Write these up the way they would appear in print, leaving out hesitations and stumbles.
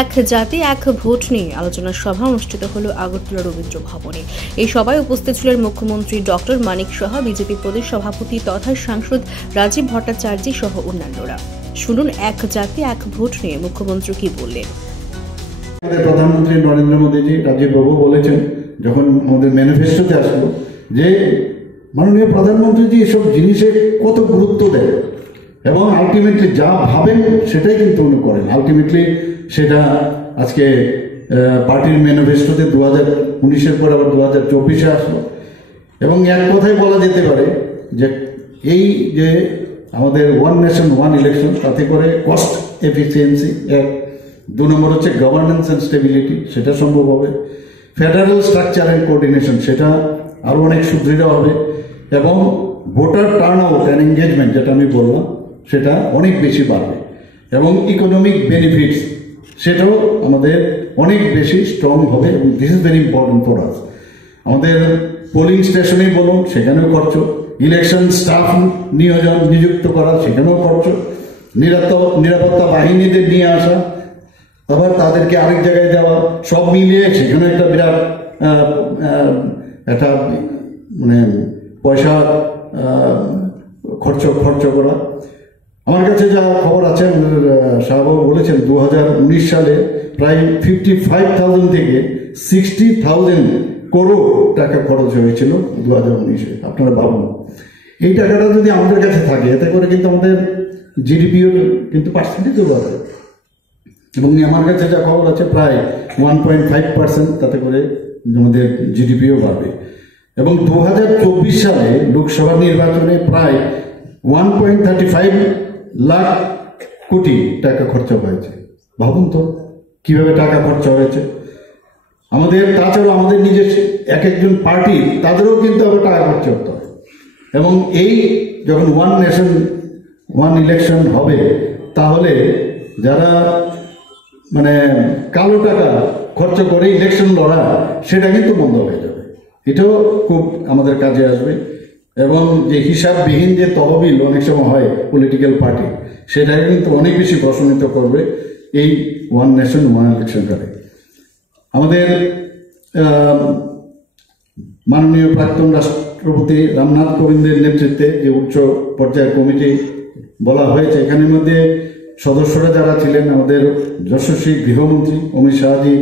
এক জাতি এক ভোট নিয়ে আলোচনা সভা অনুষ্ঠিত হলো আগরতলা রবীন্দ্র ভবনে। এই সভায় উপস্থিত ছিলেন মুখ্যমন্ত্রী ডক্টর মানিক সাহা, বিজেপি প্রদেশ সভাপতি তথা সাংসদ রাজীব ভট্টাচার্য সহ অন্যান্যরা। শুনুন এক জাতি এক ভোট নিয়ে মুখ্যমন্ত্রী কি বললেন। প্রধানমন্ত্রী নরেন্দ্র মোদীজি, রাজীব বাবু বলেছেন যখন আমাদের ম্যানিফেস্টোতে আসলো যে মাননীয় প্রধানমন্ত্রীজি এসব জিনিসে কত গুরুত্ব দেয় এবং আলটিমেটলি যা ভাবেন সেটাই কিন্তু উনি করেন। আলটিমেটলি সেটা আজকে পার্টির ম্যানিফেস্টোতে 2019-এর পর আবার 2024-এ আসলো এবং এক কথায় বলা যেতে পারে যে এই যে আমাদের ওয়ান নেশন ওয়ান ইলেকশন, তাতে করে কস্ট এফিসিয়েন্সি এক, 2 নম্বর হচ্ছে গভর্নেন্স অ্যান্ড স্টেবিলিটি, সেটা সম্ভব হবে, ফেডারেল স্ট্রাকচার অ্যান্ড কোঅর্ডিনেশন সেটা আরও অনেক সুদৃঢ় হবে এবং voter turn out and engagement যেটা আমি বললাম সেটা অনেক বেশি বাড়বে এবং ইকোনমিক বেনিফিটস সেটাও আমাদের অনেক বেশি স্ট্রং হবে এবং this is very important for us. আমাদের পোলিং স্টেশনেই বলুন সেখানেও খরচ, ইলেকশন স্টাফ নিযুক্ত করা সেখানেও খরচ, নিরাপত্তা বাহিনীদের নিয়ে আসা, আবার তাদেরকে আরেক জায়গায় যাওয়া, সব মিলিয়ে সেখানে একটা বিরাট একটা মানে পয়সা খরচ করা। আমার কাছে যা খবর আছে, আমাদের শাহবাবু বলেছেন 2019 সালে প্রায় 55,000 থেকে 60,000 করোড় টাকা খরচ হয়েছিল 2019-এ। আপনারা ভাবুন, এই টাকাটা যদি আমাদের কাছে থাকে এতে করে কিন্তু আমাদের জিডিপিও কিন্তু পার্সেন্টেজও বাড়বে এবং আমার কাছে যা খবর আছে প্রায় 1.5% তাতে করে আমাদের জিডিপিও বাড়বে এবং 2024 সালে লোকসভা নির্বাচনে প্রায় 1.35 লাখ কোটি টাকা খরচা হয়েছে। ভাবুন তো কিভাবে টাকা খরচা হয়েছে আমাদের। তাছাড়াও আমাদের নিজের এক একজন পার্টি তাদেরও কিন্তু আবার টাকা খরচা করতে হবে এবং এই যখন ওয়ান নেশন ওয়ান ইলেকশন হবে তাহলে যারা মানে কালো টাকা খরচ করে ইলেকশন লড়া সেটা কিন্তু বন্ধ হয়ে যাবে, এটাও খুব আমাদের কাজে আসবে এবং যে হিসাববিহীন যে তহবিল অনেক সময় হয় পলিটিক্যাল পার্টি, সেটাকে কিন্তু অনেক বেশি প্রশমিত করবে এই ওয়ান নেশন ওয়ান ইলেকশনটাকে। আমাদের মাননীয় প্রাক্তন রাষ্ট্রপতি রামনাথ কোবিন্দের নেতৃত্বে যে উচ্চ পর্যায়ের কমিটি বলা হয়েছে, এখানের মধ্যে সদস্যরা যারা ছিলেন আমাদের যশস্বী গৃহমন্ত্রী অমিত শাহজি,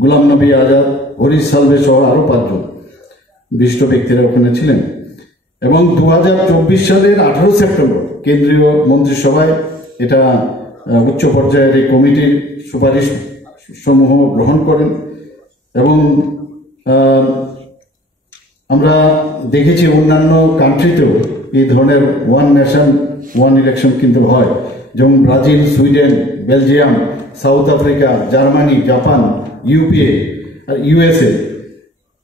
গুলাম নবী আজাদ, হরিশ সালভে সহ আরও 5 জন বিশিষ্ট ব্যক্তিরা ওখানে ছিলেন এবং 2024 সালের 18 সেপ্টেম্বর কেন্দ্রীয় মন্ত্রিসভায় এটা উচ্চ পর্যায়ের এই কমিটির সুপারিশ সমূহ গ্রহণ করেন এবং আমরা দেখেছি অন্যান্য কান্ট্রিতেও এই ধরনের ওয়ান নেশন ওয়ান ইলেকশন কিন্তু হয়, যেমন Brazil, Sweden, Belgium, South Africa, Germany, Japan, UPA আর ইউএসএ,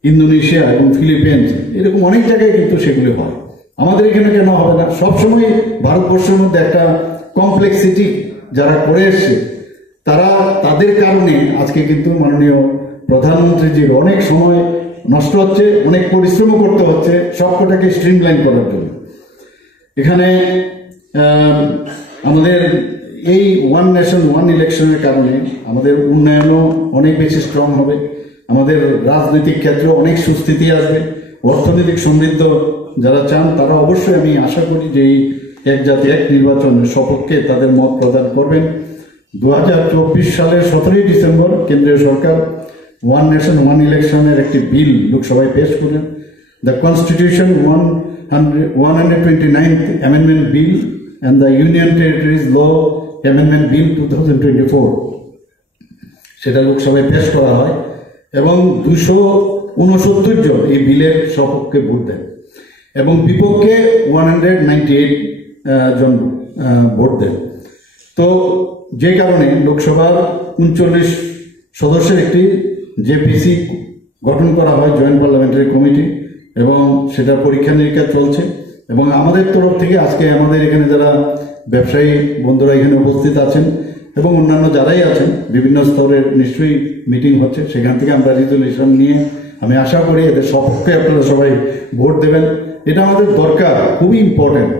ইন্দোনেশিয়া এবং ফিলিপিন্স, এরকম অনেক জায়গায় কিন্তু সেগুলি হয়। আমাদের এখানে কেন হবে না? সবসময় ভারতবর্ষের মধ্যে একটা কমপ্লেক্সিটি যারা করে এসছে তারা, তাদের কারণে আজকে কিন্তু মাননীয় প্রধানমন্ত্রীজির অনেক সময় নষ্ট হচ্ছে, অনেক পরিশ্রমও করতে হচ্ছে সবকটাকে স্ট্রিমলাইন করার জন্য। এখানে আমাদের এই ওয়ান নেশন ওয়ান ইলেকশনের কারণে আমাদের উন্নয়নও অনেক বেশি স্ট্রং হবে, আমাদের রাজনৈতিক ক্ষেত্রে অনেক সুস্থিতি আসবে, অর্থনৈতিক সমৃদ্ধ যারা চান তারা অবশ্যই আমি আশা করি যে এই এক জাতি এক নির্বাচনের সপক্ষে তাদের মত প্রদান করবেন। 2024 সালের 17 ডিসেম্বর কেন্দ্রীয় সরকার ওয়ান নেশন ওয়ান ইলেকশনের একটি বিল লোকসভায় পেশ করেন, the constitution 129th amendment bill and the union territories law amendment bill 2024, সেটা লোকসভায় পেশ করা হয় এবং 269 জন এই বিলের সপক্ষে ভোট দেন এবং বিপক্ষে 198 জন ভোট দেন। তো যে কারণে লোকসভার 39 সদস্যের একটি জেপিসি গঠন করা হয়, জয়েন্ট পার্লামেন্টারি কমিটি, এবং সেটা পরীক্ষা নিরীক্ষা চলছে এবং আমাদের তরফ থেকে আজকে আমাদের এখানে যারা ব্যবসায়ী বন্ধুরা এখানে উপস্থিত আছেন এবং অন্যান্য যারাই আছেন বিভিন্ন স্তরের নিশ্চয়ই মিটিং হচ্ছে, সেখান থেকে আমরা রেজলিউশন নিয়ে আমি আশা করি এদের সপক্ষে আপনারা সবাই ভোট দেবেন। এটা আমাদের দরকার, খুবই ইম্পর্টেন্ট।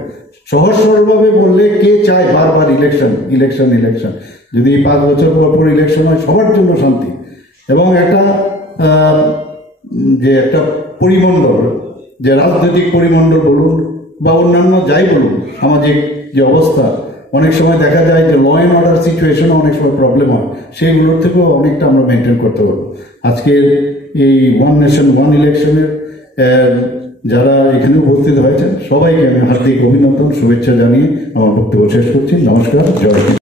সহজ সরলভাবে বললে কে চায় বারবার ইলেকশন ইলেকশন ইলেকশন, যদি 5 বছর পর ইলেকশন হয় সবার জন্য শান্তি, এবং একটা যে একটা পরিমণ্ডল, যে রাজনৈতিক পরিমণ্ডল বলুন বা অন্যান্য যাই বলুন, সামাজিক যে অবস্থা, অনেক সময় দেখা যায় যে ল অ্যান্ড অর্ডার সিচুয়েশনে অনেক সময় প্রবলেম হয়, সেইগুলোর থেকেও অনেকটা আমরা মেনটেন করতে পারবো। আজকের এই ওয়ান নেশন ওয়ান ইলেকশনের যারা এখানে উপস্থিত হয়েছেন সবাইকে আমি হার্দিক অভিনন্দন, শুভেচ্ছা জানিয়ে আমার বক্তব্য শেষ করছি। নমস্কার, জয় হিন্দ।